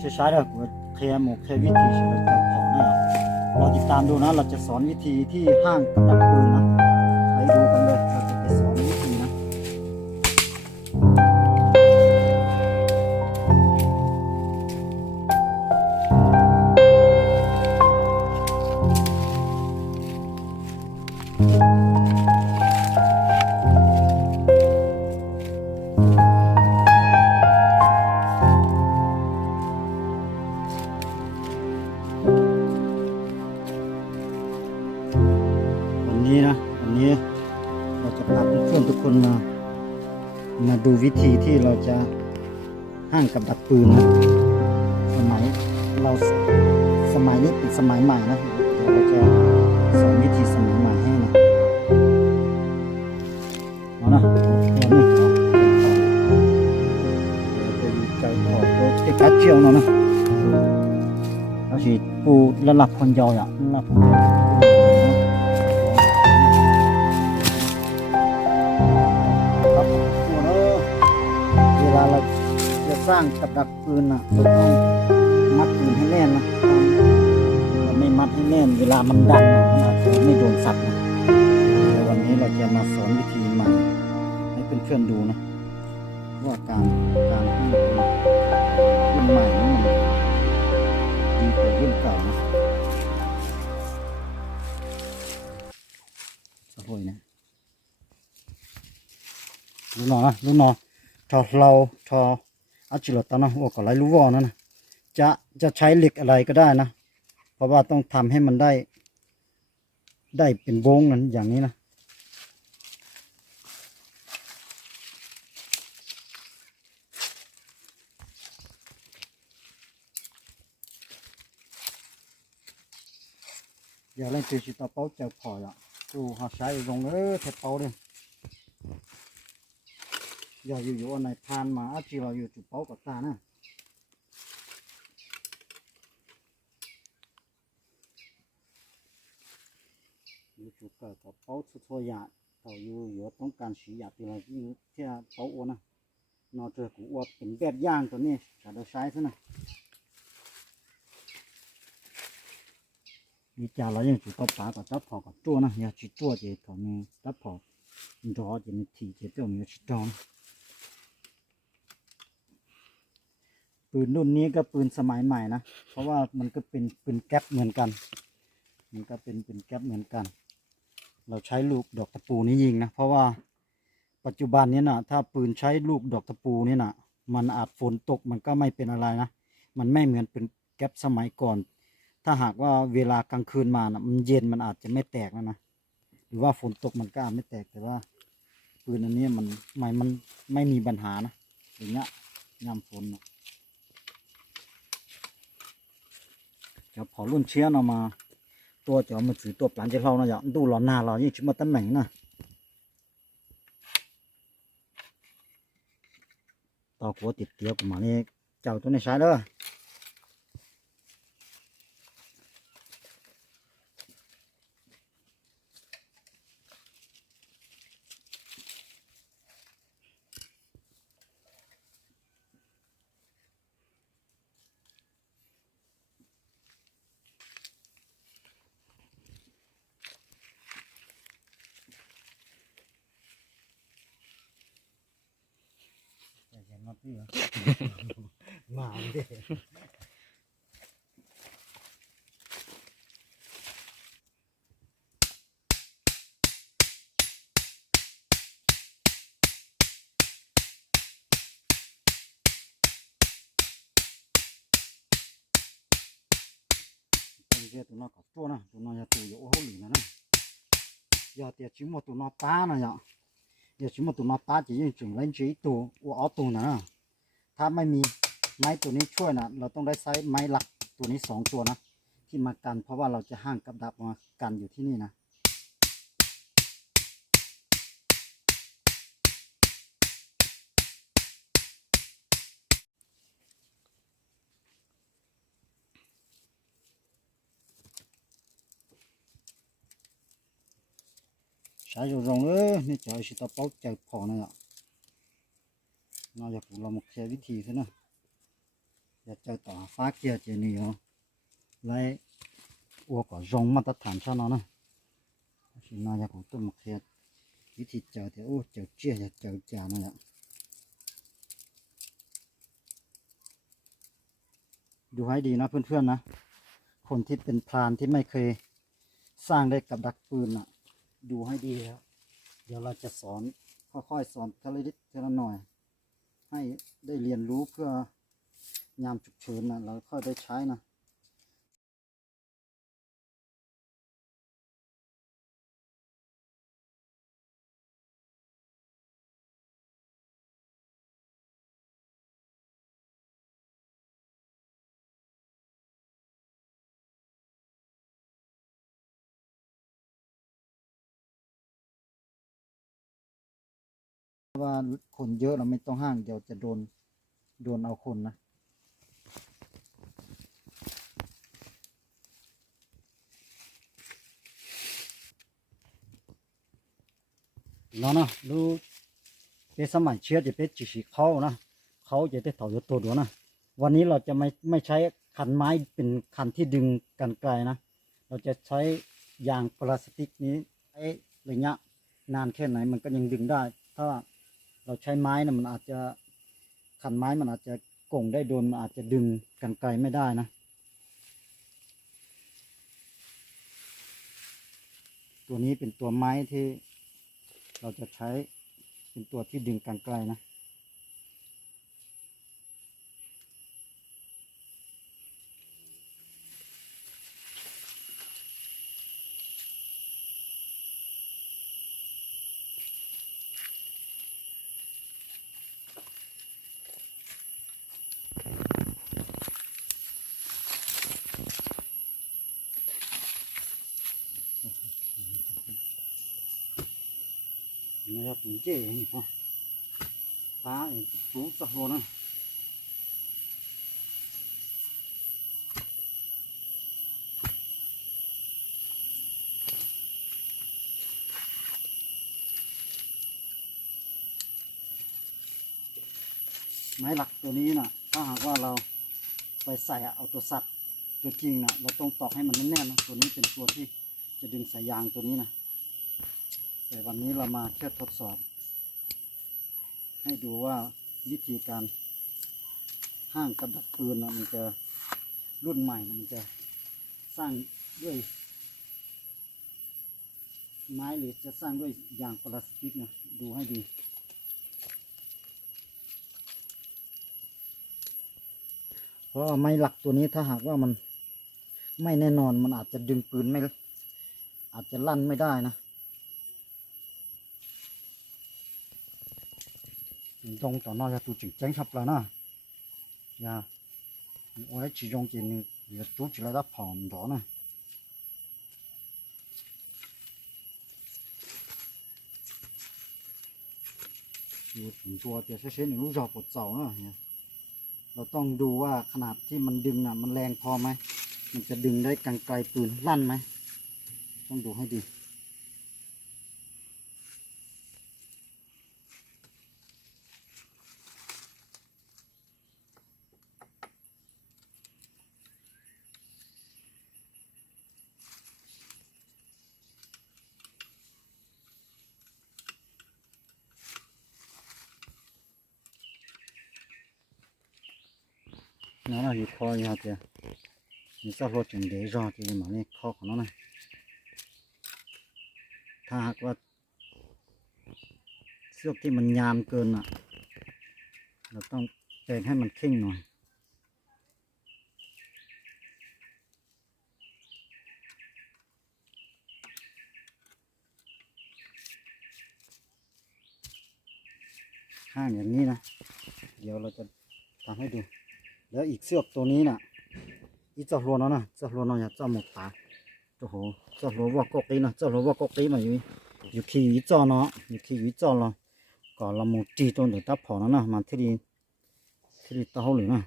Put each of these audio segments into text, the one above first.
ใช้ใช้แล้วกูเคลียร์หมกเคร์วิธีใช้จับของนะเราติดตามดูนะ เราจะสอนวิธีที่ห้างกับดักปืนนะ วิธีที่เราจะห้างกับดักปืนนะ สมัยเราสมัยนี้เป็นสมัยใหม่นะเดี๋ยวเราจะสอนวิธีสมัยใหม่ให้นะเอานะเอานี่เอาเดี๋ยวจะใจพอดี๋ยวจะกัดเจียวหน่อยนะเราสิปูระลับคนยาวอะระลับคนยาวางกับดักปืนอะเราต้องมัดปืนให้แน่นนะเราไม่มัดให้แน่น เวลามันดันอะมันอาจจะไม่โดนสัตว์นะเดี๋ยววันนี้เราจะมาสอนวิธีใหม่ให้เพื่อนๆดูนะว่าการการที่รุ่นใหม่นี่มันดีกว่ารุ่นเก่านะสะโพยนะรู้หนอนะรู้หนอทอเราทอ อาจิโรตานะว่าก็ไรรู้ว่านั่นนะจะจะใช้เหล็กอะไรก็ได้นะ เพราะว่าต้องทำให้มันได้ ได้เป็นวงนั้นอย่างนี้นะอย่าเล่นตีชิตาเป้าเจ้าพอละกูหาใช้ลงเออแทบเป้าเลย อย่าอยู่ๆอันไหนผ่านมาอาจีเราอยู่จุดเป้ากับตานะอยู่จุดเกิดกับเป้าสุดโทยาเราอยู่อยู่ต้องการสีอยากที่เราอยู่ที่เป้าอ้วนนะนอกจากกูอ้วนเป็นแบบย่างตัวนี้จะได้ใช้ซะนะมีจ่าเราอยังจุดเป้าป่ากับจับพอกับตัวนะอย่าจุดตัวเจตัวนี้จับพอมันจะจะมีทีเจตัวมีจุดจอม ปืนรุ่นนี้ก็ปืนสมัยใหม่นะ เพราะว่ามันก็เป็นปืนแก๊ปเหมือนกัน มันก็เป็นปืนแก๊ปเหมือนกัน เราใช้ลูกดอกตะปูนี้ยิงนะ เพราะว่าปัจจุบันนี้นะถ้าปืนใช้ลูกดอกตะปูนี่นะมันอาจฝนตกมันก็ไม่เป็นอะไรนะ มันไม่เหมือนเป็นแก๊ปสมัยก่อน ถ้าหากว่าเวลากลางคืนมานะมันเย็นมันอาจจะไม่แตกนะนะ หรือว่าฝนตกมันก็อาจไม่แตกแต่ว่าปืนอันนี้มันไม่มันไม่มีปัญหานะอย่างเงี้ยยามฝนนะ จะพอรุ่นเชียนออกมา ตัวจะมาถือตัวปลานจะเรานะอย่าดูหลอนหน้าเรายี่ชิมาตั้งไหนนะต่อกัวติดเตียวกมาเนี่เจ้าตัวนี้ใช้เด้อ อย่าเย็นนัดพี่เหรอ มาดิ bây giờ tụi nó có tua nè tụi nó giờ tụi เดี๋ยวชิมตุนอตาจะยิ่งจุ่มเล่นจีตัวอ้วอตัวนะถ้าไม่มีไม้ตัวนี้ช่วยนะเราต้องได้ใช้ไม้หลักตัวนี้สองตัวนะที่มากันเพราะว่าเราจะห้างกับดับมากันอยู่ที่นี่นะ ช้อยู่ตรงเออนี่จอยสิตาเป้าใจพอนะอะน่าจะผมเรามาเคลียร์วิธีซะนะจะเจอต่อฟ้าเกียร์เจนี่เหรอไล่อวก็รงมาตรฐานชาเนาะนะชิน่าจะผมต้มเครียดวิธีเจอเดี๋ยวโอ้เจอเจี๊ยจะเจอจานั่นแหละดูให้ดีนะเพื่อนๆนะ คนที่เป็นพรานที่ไม่เคยสร้างได้กับดักปืนอะ ดูให้ดีครับ เดี๋ยวเราจะสอนค่อยๆสอนทีละนิดทีละหน่อย ให้ได้เรียนรู้เพื่อยามฉุกเฉินนะเราค่อยได้ใช้นะ ว่าคนเยอะเราไม่ต้องห้างเดี๋ยวจะโดนโดนเอาคนนะ nó nè lu cái sắm mải chia thì biết chỉ chỉ เขานะเขาจะได้ถอยตัวดูนะวันนี้เราจะไม่ไม่ใช้คันไม้เป็นคันที่ดึงกันไกลนะ เราจะใช้ยางพลาสติกนี้ไอ้ระยะนานแค่ไหนมันก็ยังดึงได้ ถ้า เราใช้ไม้นะมันอาจจะขันไม้มันอาจจะโก่งได้โดนมันอาจจะดึงกันไกลไม่ได้นะ ตัวนี้เป็นตัวไม้ที่เราจะใช้เป็นตัวที่ดึงกันไกลนะ nó ra cũng chê nhỉ ha tá ấy chú sắp luôn á ไม้หลักตัวนี้นะถ้าหากว่าเราไปใส่เอาตัวสัตว์ตัวจริงนะเราต้องตอกให้มันแน่นๆนะ ตัวนี้เป็นตัวที่จะดึงสายยางตัวนี้นะ วันนี้เรามาแค่ทดสอบ ให้ดูว่าวิธีการห้างกับดักปืนนะมันจะรุ่นใหม่นะมันจะสร้างด้วย ไม้หรือจะสร้างด้วยยางพลาสติกนะดูให้ดีเพราะไม้หลักตัวนี้ถ้าหากว่ามันไม่แน่นอนมันอาจจะดึงปืนไม่อาจจะลั่นไม่ได้นะ dòng cho nó ra tu chỉnh tránh sắp là nó nhà ôi chỉ dòng chỉ là chú chỉ là đắp phòng đó này một chùa thì sẽ xếp những lúc dọc một dầu nữa nhỉ เราต้องดูว่าขนาดที่มันดึงน่ะมันแรงพอไหม มันจะดึงได้กลางไกลปืนลั่นไหม ต้องดูให้ดี nó là gì kho gì hả kìa mình sao lo chừng để ra thì mà này kho của nó này ถ้าหากว่าเสื้อกที่มันยามเกินอะ เราต้องแปลงให้มันเข่งหน่อยห้างอย่างนี้นะ เดี๋ยวเราจะทำให้ดู แล้วอีกเสือกตัวนี้น่ะอีเจ้ารัวเนาะนะเจ้ารัวเนาะอย่าเจ้าหมกตาโอ้โหเจ้ารัวว่ากกีนะเจ้ารัวว่ากกีมาอยู่อยู่ขี้อยู่เจ้าเนาะอยู่ขี้อยู่เจ้าเราะก็เราหมดจีตัวเดือดตับผอนะนะมาที่ดีที่ดีเต้าหรือนะ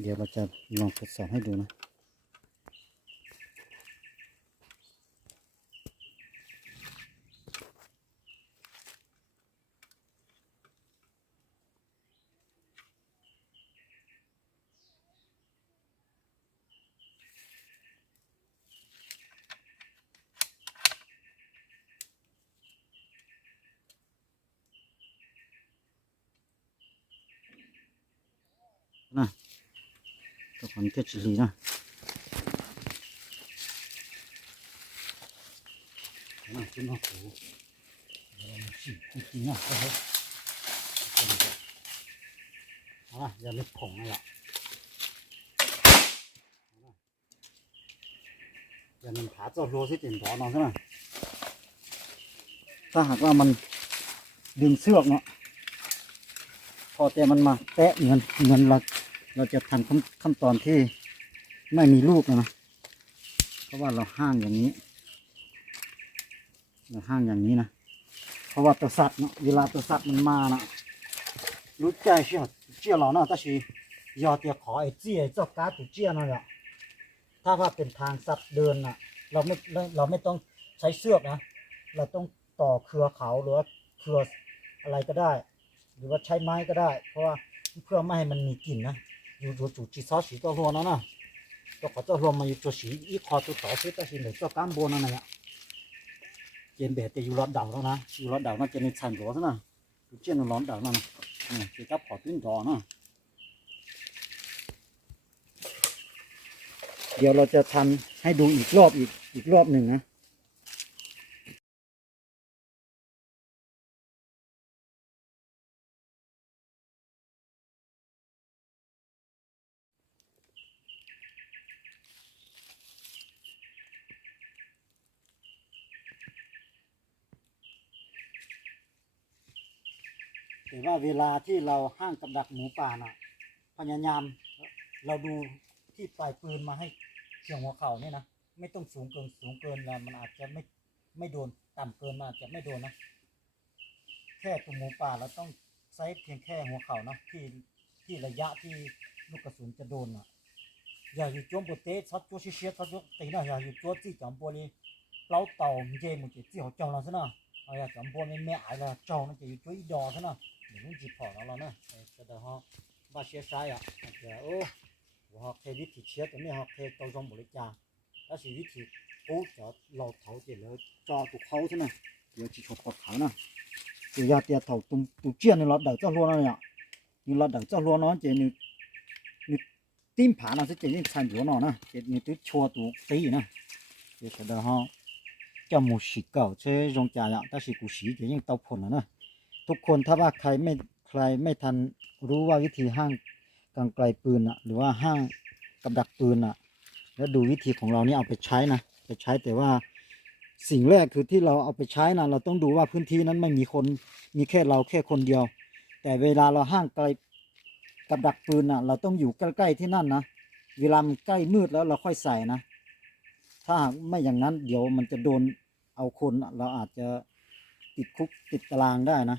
เดี๋ยวเราจะลองทดสอบให้ดูนะ นะตัวขนเกจิลีนะมาขึ้นมาขู่สิขี้นะครับเอาละอย่าเล็บผงเลยละอย่ามันขาจอดโลสิติ่นถอนอนใช่ไหมถ้าหากว่ามันดึงเสือกเนาะพอแต่มันมาแตะเงินเงินละ เราจะทำขั้นขั้นตอนที่ไม่มีลูกนะ เพราะว่าเราห้างอย่างนี้ เราห้างอย่างนี้นะ เพราะว่าตัวสัตว์เนาะเวลาตัวสัตว์มันมานะรู้ใจเชี่ยวเชี่ยเราเนาะแต่ชียอดเตียขอไอ้เจี้ยเจ้าการ์ดตัวเจี้ยนั่นแหละถ้าว่าเป็นทางสัตว์เดินน่ะเราไม่เราเราไม่ต้องใช้เชือกนะ เราต้องต่อเครือเขาหรือว่าเครืออะไรก็ได้ หรือว่าใช้ไม้ก็ได้ เพราะว่าเพื่อไม่ให้มันมีกลิ่นนะ อยู่ตัวจุดจีซอสีตัวรัวนั่นนะตัวขอตัวรวมมาอยู่ตัวสีอีคอตัวต่อสีตัวสีเหนือตัวก้ามบนนั่นแหละเจนเบสจะอยู่รอดดาวแล้วนะอยู่รอดดาวน่าจะในชั้นหัวซะนะเจนร้อดดาวนั่นนี่จะขอตื้นต่อนะเดี๋ยวเราจะทำให้ดูอีกรอบอีกอีกรอบหนึ่งนะ แต่ว่าเวลาที่เราห้างกับดักหมูป่าน่ะพยายามเราดูที่ปลายปืนมาให้เฉียงหัวเข่าเนี่ยนะไม่ต้องสูงเกินสูงเกินนะมันอาจจะไม่ไม่โดนต่ำเกินมอาจจะไม่โดนนะแค่ตัวหมูป่าเราต้องไซส์เพียงแค่หัวเข่านะที่ที่ระยะที่ลูกกระสุนจะโดนอะอย่าอยู่จมวงเตะชัดจ้วเชียชัดจ้วงตีนะอย่าอยู่จ้วงจี้จอมบัวเลยเปาเต่าเจมุจิจี้หัวจอมเราซะนะ ai là cầm bom mẹ là tròn nó chỉ chú đò thế nào. Mình cũng chỉ bỏ là nè cho đó họ. Ba xe sai à giờ ô. Họ thuê vít thì chết cái này họ thuê tàu rong một lít trà đó chỉ vít thì cố cho lò thầu thì lỡ cho tụt khâu thế này giờ chỉ chụp bọt nè từ giờ tiền thầu tụt tụt chuyện này lọt đầu cho luôn này ạ. Nhưng lọt đầu cho luôn nó, chỉ như như tim phá nó sẽ chỉ những sản phẩm nó nè chỉ như chua tụt tí nè giờ đó họ. จะเจนี่นี่ตีมผานะสิเจนี่ชันหัวเนาะนะเจนี่ตุ้ชัวตุตีนะเดี๋ยวเดี๋ยวฮะเจ้าหมูสีเก่าใช้รงจ่ายอะแต่สีกูสีเดี๋ยวยังเตาผลนะนะทุกคนถ้าว่าใครไม่ใครไม่ทันรู้ว่าวิธีห้างกางไกลปืนอะ หรือว่าห้างกับดักปืนอะ แล้วดูวิธีของเรานี่เอาไปใช้นะไปใช้แต่ว่าสิ่งแรกคือที่เราเอาไปใช้นะเราต้องดูว่าพื้นที่นั้นไม่มีคนมีแค่เราแค่คนเดียว แต่เวลาเราห้างไกลกับดักปืนอะเราต้องอยู่ใกล้ๆที่นั่นนะเวลามันใกล้มืดแล้วเราค่อยใส่นะ ถ้าหากไม่อย่างนั้นเดี๋ยวมันจะโดนเอาคนเราอาจจะติดคุกติดตารางได้นะ